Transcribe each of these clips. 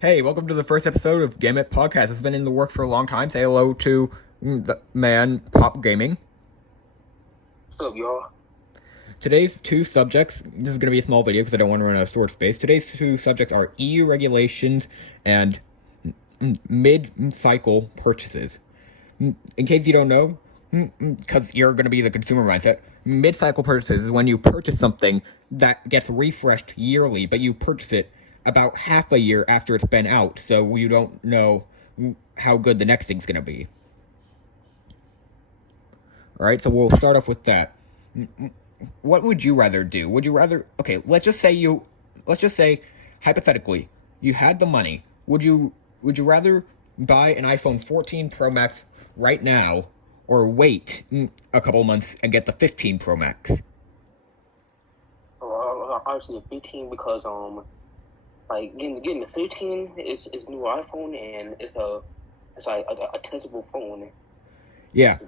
Hey, welcome to the first episode of GAMUT Podcast. It's been in the works for a long time. Say hello to the man, Pop Gaming. What's up, y'all? Today's two subjects, this is going to be a small video because I don't want to run out of storage space. Today's two subjects are EU regulations and mid-cycle purchases. In case you don't know, because you're going to be the consumer mindset, mid-cycle purchases is when you purchase something that gets refreshed yearly, but you purchase it about half a year after it's been out, so you don't know how good the next thing's going to be. Alright, so we'll start off with that. What would you rather do? Would you rather... Okay, let's just say, hypothetically, you had the money. Would you rather buy an iPhone 14 Pro Max right now, or wait a couple months and get the 15 Pro Max? Obviously a 15 because like getting the 15 is new iPhone and it's like a testable phone. Yeah.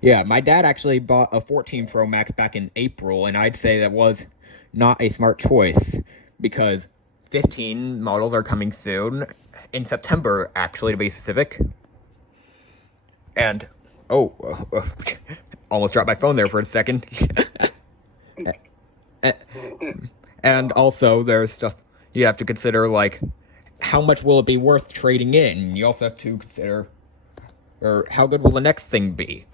Yeah, my dad actually bought a 14 Pro Max back in April, and I'd say that was not a smart choice because 15 models are coming soon, in September, actually, to be specific. And, almost dropped my phone there for a second. And also, there's stuff you have to consider, like, how much will it be worth trading in? You also have to consider, or how good will the next thing be?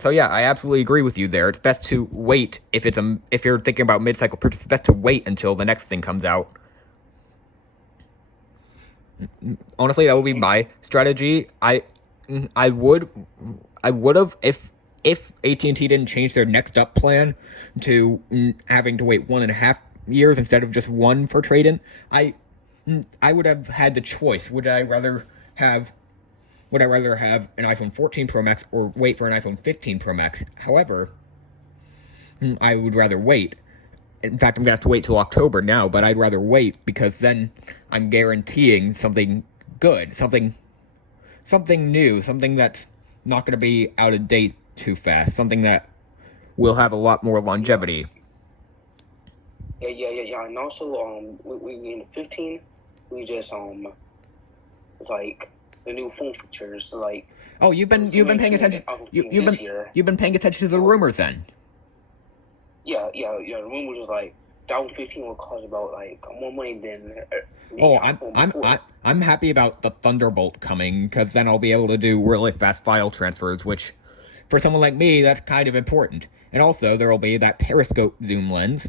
So yeah, I absolutely agree with you there. It's best to wait if you're thinking about mid-cycle purchase. It's best to wait until the next thing comes out. Honestly, that would be my strategy. I would have if AT&T didn't change their next up plan to having to wait 1.5 years instead of just one for trade-in. I would have had the choice. Would I rather have an iPhone 14 Pro Max or wait for an iPhone 15 Pro Max? However, I would rather wait. In fact, I'm going to have to wait till October now, but I'd rather wait because then I'm guaranteeing something good, something new, something that's not going to be out of date too fast, something that will have a lot more longevity. Yeah. And also, we in the 15, we just it's like the new phone features. So like, you've been paying attention. You've been paying attention to the rumors then. Yeah. The rumors was like the iPhone 15 will cost about like more money than. I'm happy about the Thunderbolt coming because then I'll be able to do really fast file transfers, which for someone like me that's kind of important. And also there will be that periscope zoom lens.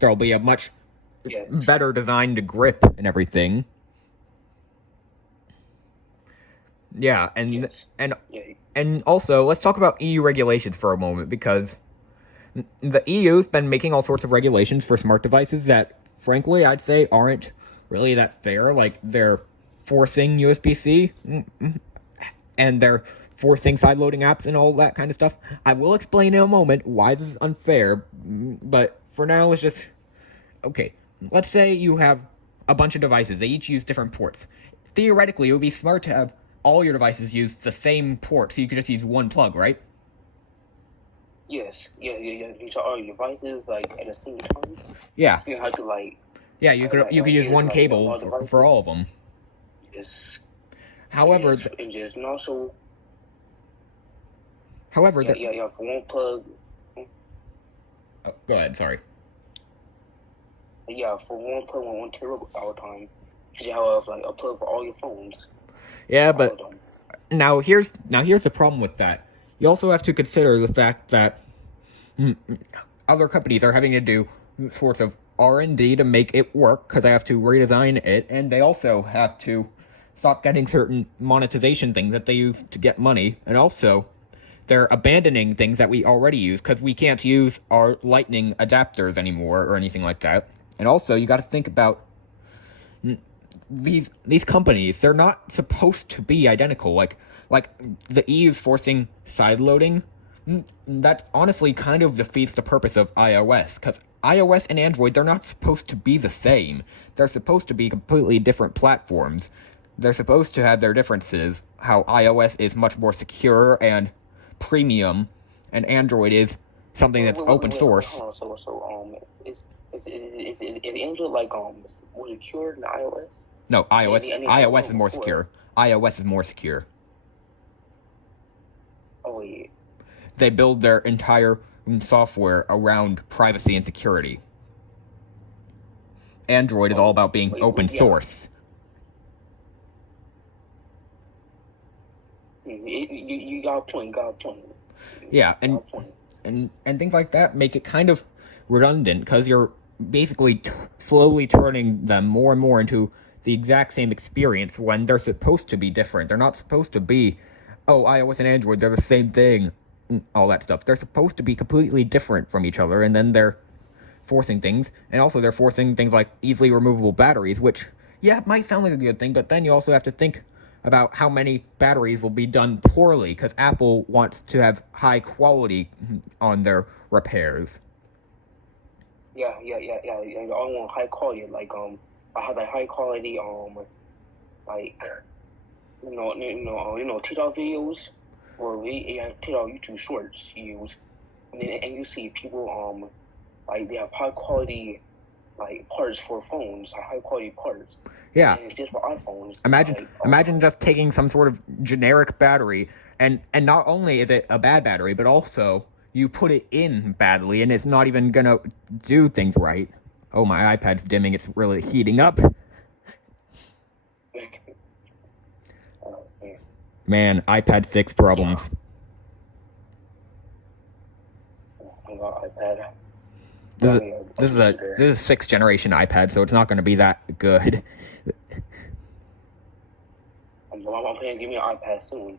There will be a much better designed grip and everything. Yeah, and also let's talk about EU regulations for a moment because the EU's been making all sorts of regulations for smart devices that, frankly, I'd say aren't really that fair. Like, they're forcing USB-C, and they're forcing side-loading apps and all that kind of stuff. I will explain in a moment why this is unfair, but for now, let's just... Okay, let's say you have a bunch of devices. They each use different ports. Theoretically, it would be smart to have all your devices use the same port, so you could just use one plug, right? Yes, yeah. You charge all your devices like at the same time. Yeah. You have to like. Yeah, you could use one cable for all of them. Yes. However, and also. However, for one plug. Oh, go ahead. Sorry. Yeah, for one plug, 1 terabyte time, because you have like a plug for all your phones. Yeah, but now here's the problem with that. You also have to consider the fact that other companies are having to do sorts of R&D to make it work because they have to redesign it, and they also have to stop getting certain monetization things that they use to get money, and also they're abandoning things that we already use because we can't use our Lightning adapters anymore or anything like that. And also, you got to think about these companies. They're not supposed to be identical. Like the EU's forcing side loading. That honestly kind of defeats the purpose of iOS, because iOS and Android, they're not supposed to be the same. They're supposed to be completely different platforms. They're supposed to have their differences. How iOS is much more secure and premium, and Android is something that's open source. Is Android like more secure than iOS? No, iOS. And iOS is more before. secure. iOS is more secure. Oh wait. They build their entire software around privacy and security. Android is all about being open source. You got a point. Yeah, and things like that make it kind of redundant because you're basically slowly turning them more and more into the exact same experience when they're supposed to be different. They're not supposed to be, oh, iOS and Android, they're the same thing, all that stuff. They're supposed to be completely different from each other, and then they're forcing things, and also they're forcing things like easily removable batteries, which, yeah, might sound like a good thing, but then you also have to think about how many batteries will be done poorly, because Apple wants to have high quality on their repairs. Yeah. I want high quality. I have like high quality like TikTok videos or TikTok YouTube shorts use, and you see people like they have high quality like parts for phones, high quality parts. Yeah. And just for iPhones. Imagine just taking some sort of generic battery, and not only is it a bad battery, but also you put it in badly, and it's not even gonna do things right. Oh, my iPad's dimming. It's really heating up. Man, iPad 6 problems. I got iPad. This is a 6th generation iPad, so it's not going to be that good. I'm planning to give me an iPad soon.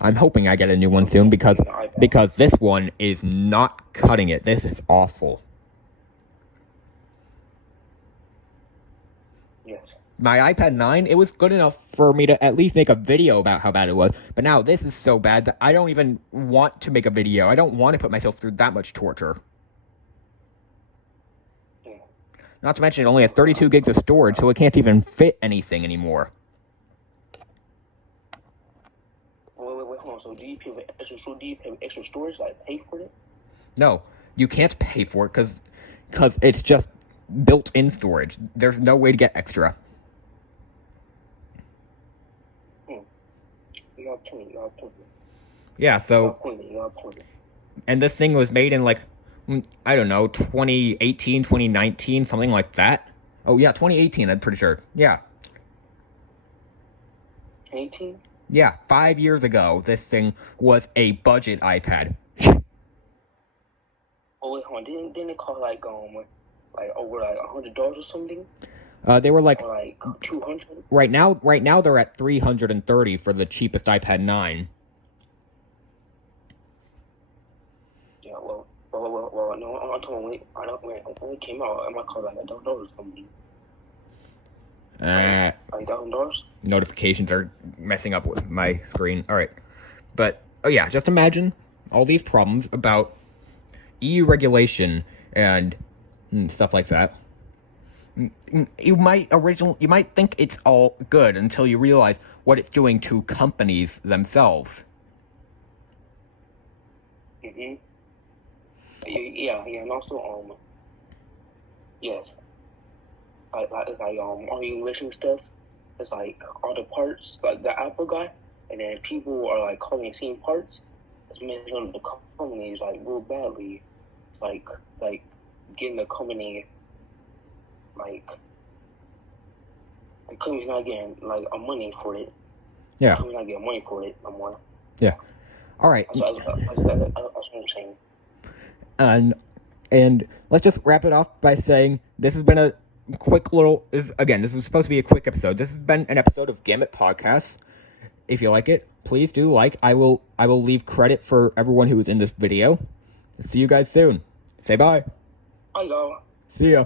I'm hoping I get a new one soon because this one is not cutting it. This is awful. Yes. My iPad 9, it was good enough for me to at least make a video about how bad it was. But now this is so bad that I don't even want to make a video. I don't want to put myself through that much torture. Not to mention it only has 32 gigs of storage, so it can't even fit anything anymore. Wait, hold on. So do you pay for extra storage, like pay for it? No, you can't pay for it because it's just built-in storage. There's no way to get extra. You got a point. Yeah, so... And this thing was made in, like, I don't know, 2018, 2019, something like that. Oh, yeah, 2018, I'm pretty sure. Yeah. 18? Yeah, 5 years ago, this thing was a budget iPad. Oh, wait, hold on. Didn't it cost, like over, like, $100 or something? They were, like... Or, like, 200? Right now, they're at $330 for the cheapest iPad 9. Yeah, well, no, I'm talking when it came out, it might cost like $1,000 or something. Like $1,000? Notifications are messing up with my screen. Alright. But, oh yeah, just imagine all these problems about EU regulation and stuff like that. You might think it's all good until you realize what it's doing to companies themselves. Mm-hmm. Yeah, and also, yes, it's like all the enriching stuff. It's like all the parts, like the Apple guy, and then people are like calling the same parts. It's making the companies like real badly, like getting the company like the company's not getting like a money for it. Yeah. The company's not getting money for it no more. Yeah. All right. That's what I'm saying. And let's just wrap it off by saying this has been a quick little... This is supposed to be a quick episode. This has been an episode of GAMUT Podcast. If you like it, please do like. I will leave credit for everyone who was in this video. See you guys soon. Say bye. Bye, y'all. See ya.